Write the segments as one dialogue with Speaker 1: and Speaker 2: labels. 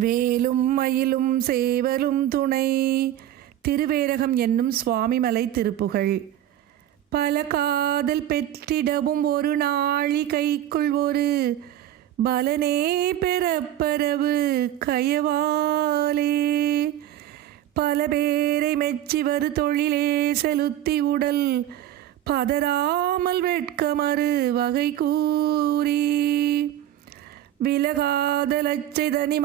Speaker 1: வேலும் மயிலும் சேவலும் துணை. திருவேரகம் என்னும் சுவாமிமலை திருப்புகழ். பல காதல் பெற்றிடவும் ஒரு நாழி கைக்குள் ஒரு பலனே பெறப்பரவு கயவாலே. பல பேரை மெச்சி வரு தொழிலே செலுத்தி உடல் பதறாமல் வெட்கமறு வகை கூறி. விலகாத லச்சை தனி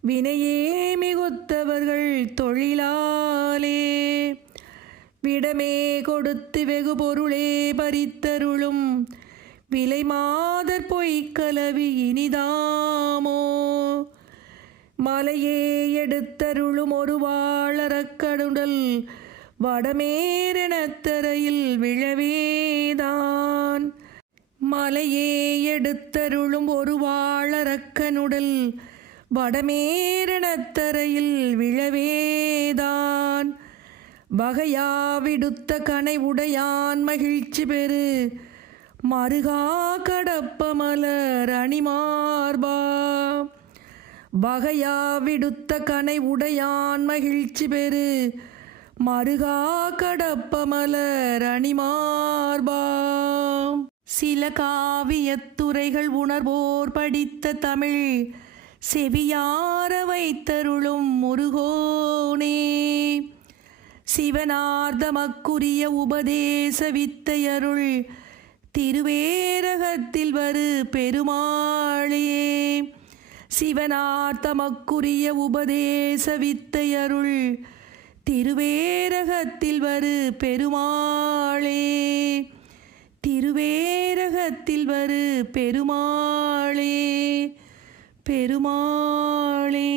Speaker 1: வினையே மிகுத்தவர்கள் தொழிலாலே விடமே கொடுத்து வெகு பொருளே பறித்தருளும் விலை மாதர் பொய்க்கலவி இனிதாமோ? மலையே எடுத்தருளும் ஒரு வாழறக்கடுடல் வடமேரணத்தரையில் விழவேதான். மலையே எடுத்தருளும் ஒரு வாழறக்கனுடல் வடமேரணத்தரையில் விழவேதான். வகையாவிடுத்த கனை உடையான் மகிழ்ச்சி பெறு மருகா கடப்ப மலர் அணிமார்பா. வகையாவிடுத்த கனை உடையான் மகிழ்ச்சி பெறு மருகா கடப்ப மலர் அணிமார்பா. சில காவியத்துறைகள் உணர்வோர் படித்த தமிழ் செவியார வைத்தருளும் முருகோனே. சிவனார்தமக்குரிய உபதேச வித்தையருள் திருவேரகத்தில் வரு பெருமாளே சிவனார்த்தமக்குரிய உபதேச வித்தையருள் திருவேரகத்தில் வரு பெருமாளே. திருவே உலகத்தில் வரு பெருமாளே பெருமாளே.